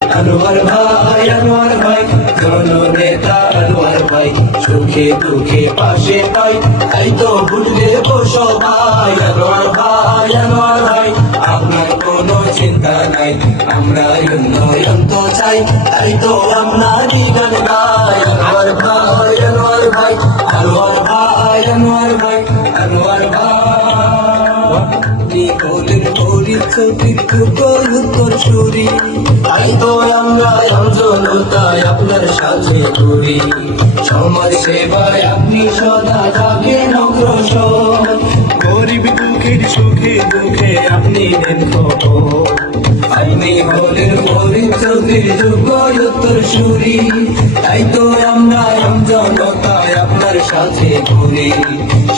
আনোয়ার ভাই জননেতা আনোয়ার ভাই, সুখে দুঃখে পাশে পাই, তাই তো ভোট দেব সবাই। আনোয়ার ভাই আপনার কোনো চিন্তা নাই, আমরা উন্নয়ন তো চাই, তাই তো আপনারই গান গাই। আনোয়ার ভাই আনোয়ার ভাই আনোয়ার ভাই উত্তর সুরি, তাই তো আমরা জনতায় আপনার সাথে ঘুরি। সমাজ সেবায় আপনি সদা থাকেন অগ্রসর, গরিব দুঃখের সুখে দুঃখে আপনি নেন খবর। আপনি হলেন পরিচয়ের যোগ্য উত্তর সুরি, তাই তো আমরা জনতায় আপনার সাথে ঘুরি।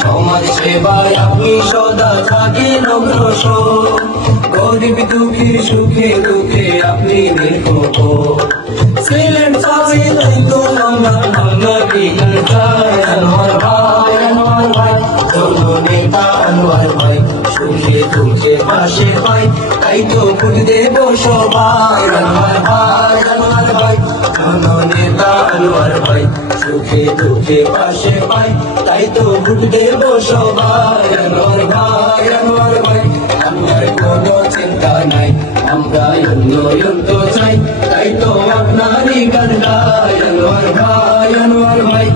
সমাজ সেবায় আপনি সদা থাকেন অগ্রসর, গরিব দুঃখীর সুখে দুঃখে আপনি নির্ভর। সিলেট সাথে তাই তো আমরা বাঙালি গান গাই। আনোয়ার ভাই জননেতা আনোয়ার ভাই, সুখে দুঃখে পাশে পাই, তাই তো ভোট দেব সবাই। আনোয়ার ভাই জননেতা আনোয়ার ভাই, সুখে দুঃখে পাশে পাই, তাই তো ভোট দেব সবাই। আনোয়ার ভাই আপনার কোনো চিন্তা নাই, আমরা উন্নয়ন তো চাই, তাই তো আপনারই গান গাই। আনোয়ার ভাই